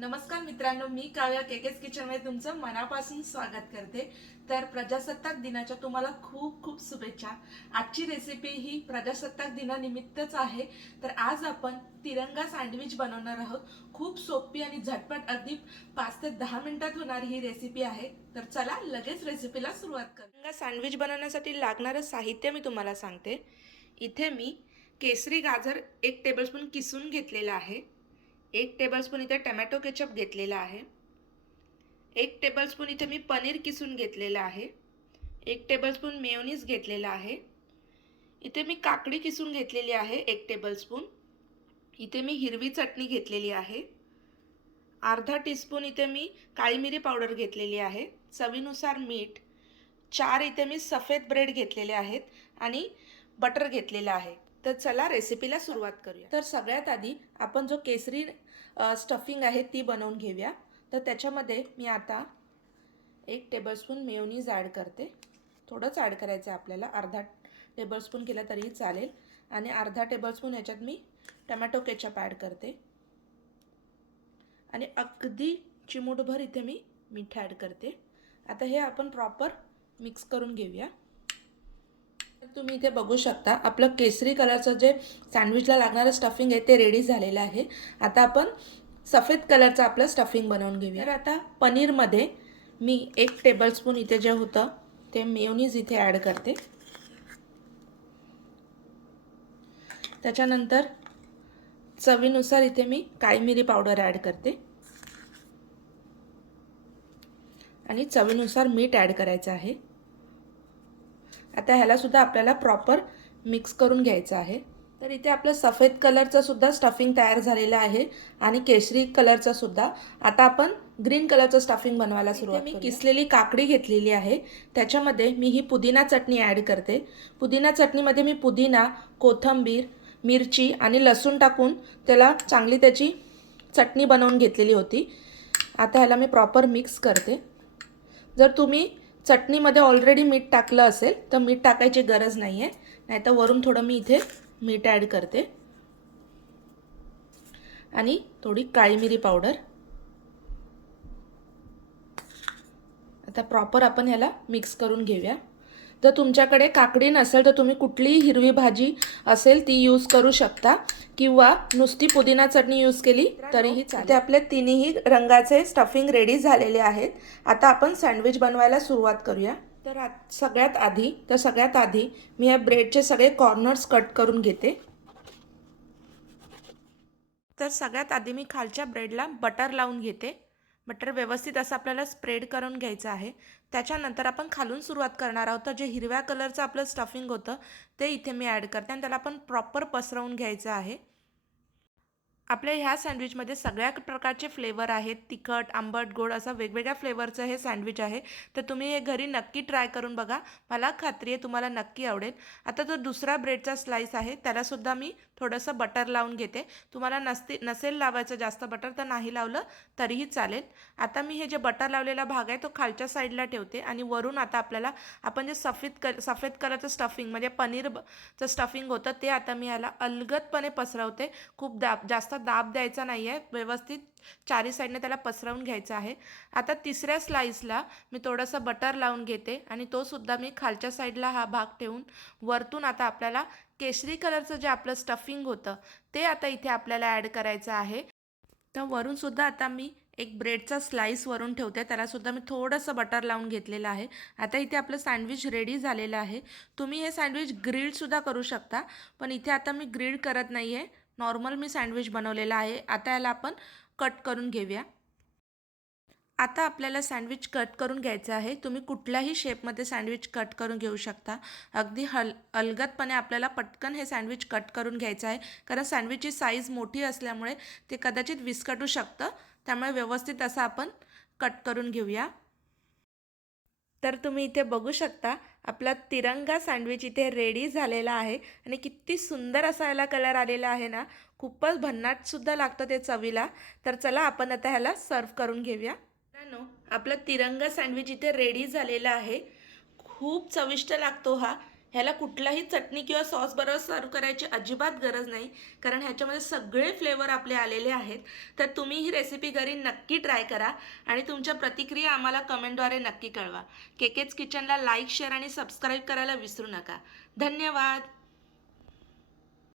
नमस्कार मित्रांनो, मी काव्या केकेस किचनमध्ये तुमचं मनापासून स्वागत करते। तर प्रजासत्ताक दिनाच्या तुम्हाला खूप खूप शुभेच्छा। आजची रेसिपी ही प्रजासत्ताक दिनानिमित्तच आहे। तर आज आपण तिरंगा सँडविच बनवणार आहोत। खूप सोपी आणि झटपट, अगदी 5 ते 10 मिनिटात होणारी ही रेसिपी आहे। तर चला लगेच रेसिपीला सुरुवात करू। तिरंगा सँडविच बनवण्यासाठी लागणारं साहित्य मी तुम्हाला सांगते। इथे मी केसरी गाजर 1 टेबलस्पून किसून घेतलेला आहे। 1 टेबलस्पून इथे टोमॅटो केचप घेतलेला आहे। 1 टेबलस्पून इथे मी पनीर किसून घेतलेलं आहे। 1 टेबलस्पून मेयोनीज घेतलेला आहे। इथे मी काकडी किसून घेतलेली आहे 1 टेबलस्पून। इथे मी हिरवी चटणी घेतलेली आहे। अर्धा टीस्पून इथे मी काळी मिरी पावडर घेतलेली आहे। चवीनुसार मीठ। 4 इथे मी सफेद ब्रेड घेतलेले आहेत आणि बटर घेतलेला आहे। तर चला रेसिपीला सुरुवात करूया। तर सगळ्यात आधी आपण जो केसरी स्टफिंग आहे ती बनवून घेऊया। तर त्याच्यामध्ये मी आता 1 टेबलस्पून मेयोनीज ॲड करते। थोडंच ॲड करायचं आहे आपल्याला, अर्धा टेबलस्पून केलं तरीही चालेल। आणि अर्धा टेबलस्पून याच्यात मी टोमॅटो केचप ॲड करते आणि अगदी चिमूटभर इथे मी मीठ ॲड करते। आता हे आपण प्रॉपर मिक्स करून घेऊया। तुम्ही इथे बघू शकता आपलं केसरी कलरचं जे सँडविचला लागणारं स्टफिंग आहे ते रेडी झालेलं आहे। आता आपण सफेद कलरचं आपलं स्टफिंग बनवून घेऊया। तर आता पनीरमध्ये मी 1 टेबलस्पून इथे जे होतं ते मेयोनीज इथे ॲड करते। त्याच्यानंतर चवीनुसार इथे मी काळी मिरी पावडर ॲड करते आणि चवीनुसार मीठ ॲड करायचं आहे। आता ह्याला सुद्धा आपल्याला प्रॉपर मिक्स करून घ्यायचं आहे। तर इथे आपलं सफेद कलरचं सुद्धा स्टफिंग तयार झालेलं आहे आणि केशरी कलरचं सुद्धा। आता आपण ग्रीन कलरचं स्टफिंग बनवायला सुरुवात करूया। मी किसलेली काकडी घेतलेली आहे, त्याच्यामध्ये मी ही पुदिना चटणी ॲड करते। पुदिना चटणीमध्ये मी पुदिना, कोथिंबीर, मिरची आणि लसूण टाकून त्याला चांगली त्याची चटणी बनवून घेतलेली होती। आता ह्याला मी प्रॉपर मिक्स करते। जर तुम्ही चटणीमध्ये ऑलरेडी मीठ टाकलं असेल तर मीठ टाकायची गरज नाही आहे, नाहीतर वरून थोडं मी इथे मीठ ॲड करते आणि थोडी काळी मिरी पावडर। आता प्रॉपर आपण ह्याला मिक्स करून घेऊया। जर तुमच्याकडे काकडी नसेल तर तुम्ही कुठलीही हिरवी भाजी असेल ती यूज करू शकता किंवा नुसती पुदिना चटणी यूज केली तरीही चालेल। ते आपले तिन्ही रंगाचे स्टफिंग रेडी झालेले आहेत। आता आपण सँडविच बनवायला सुरुवात करूया। तर सगळ्यात आधी मी या ब्रेडचे सगळे कॉर्नर्स कट करून घेते। तर सगळ्यात आधी मी खालच्या ब्रेडला बटर लावून घेते। बटर व्यवस्थित असं आपल्याला स्प्रेड करून घ्यायचं आहे। त्याच्यानंतर आपण खालून सुरुवात करणार आहोत। तर जे हिरव्या कलरचं आपलं स्टफिंग होतं ते इथे मी ॲड करते आणि त्याला आपण प्रॉपर पसरवून घ्यायचं आहे। आपल्या ह्या सँडविचमध्ये सगळ्या प्रकारचे फ्लेवर आहेत, तिखट, आंबट, गोड असं वेगवेगळ्या फ्लेवरचं हे सँडविच आहे। तर तुम्ही हे घरी नक्की ट्राय करून बघा, मला खात्री आहे तुम्हाला नक्की आवडेल। आता जो दुसरा ब्रेडचा स्लाइस आहे त्यालासुद्धा मी थोडंसं बटर लावून घेते। तुम्हाला नसेल लावायचं जास्त बटर तर नाही लावलं तरीही चालेल। आता मी हे जे बटर लावलेला भाग आहे तो खालच्या साईडला ठेवते आणि वरून आता आपल्याला आपण जे सफेद कलरचं स्टफिंग म्हणजे पनीरचं स्टफिंग होतं ते आता मी याला अलगदपणे पसरवते। खूप जास्त दाब द्यायचा नाही आहे, व्यवस्थित चारी साईडने त्याला पसरवून घ्यायचं आहे। आता तिसऱ्या स्लाइसला मी थोडंसं बटर लावून घेते आणि तो सुद्धा मी खालच्या साईडला हा भाग ठेवून वरतून आता आपल्याला केशरी कलरचं जे आपलं स्टफिंग होतं ते आता इथे आपल्याला ॲड करायचं आहे। तर वरून सुद्धा आता मी एक ब्रेडचा स्लाइस वरून ठेवते, त्यालासुद्धा मी थोडंसं बटर लावून घेतलेलं आहे। आता इथे आपलं सँडविच रेडी झालेलं आहे। तुम्ही हे सँडविच ग्रिल्डसुद्धा करू शकता, पण इथे आता मी ग्रिल्ड करत नाही आहे, नॉर्मल मी सँडविच बनवलेला आहे। आता याला आपण कट करून घेऊया। आता आपल्याला सँडविच कट करून घ्यायचं आहे। तुम्ही कुठल्याही शेपमध्ये सँडविच कट करून घेऊ शकता। अगदी अलगदपणे आपल्याला पटकन हे सँडविच कट करून घ्यायचं आहे, कारण सँडविचची साईज मोठी असल्यामुळे ते कदाचित विस्कटू शकतं, त्यामुळे व्यवस्थित असं आपण कट करून घेऊया। तर तुम्ही इथे बघू शकता आपला तिरंगा सँडविच इथे रेडी झालेला आहे आणि किती सुंदर असा याला कलर आलेला आहे ना, खूपच भन्नाटसुद्धा लागतं ते चवीला। तर चला आपण आता ह्याला सर्व करून घेऊया। मित्रांनो, आपला तिरंगा सँडविच इथे रेडी झालेला आहे। खूप चविष्ट लागतो हा। ह्याला कुठलाही चटणी किंवा सॉस बरोबर सर्व करायची अजिबात गरज नाही, कारण ह्याच्यामध्ये सगळे फ्लेवर आपले आलेले आहेत. तर तुम्ही ही रेसिपी घरी नक्की ट्राय करा आणि तुमच्या प्रतिक्रिया आम्हाला कमेंटद्वारे नक्की कळवा. केकेच किचनला लाईक, शेअर आणि सबस्क्राईब करायला विसरू नका. धन्यवाद.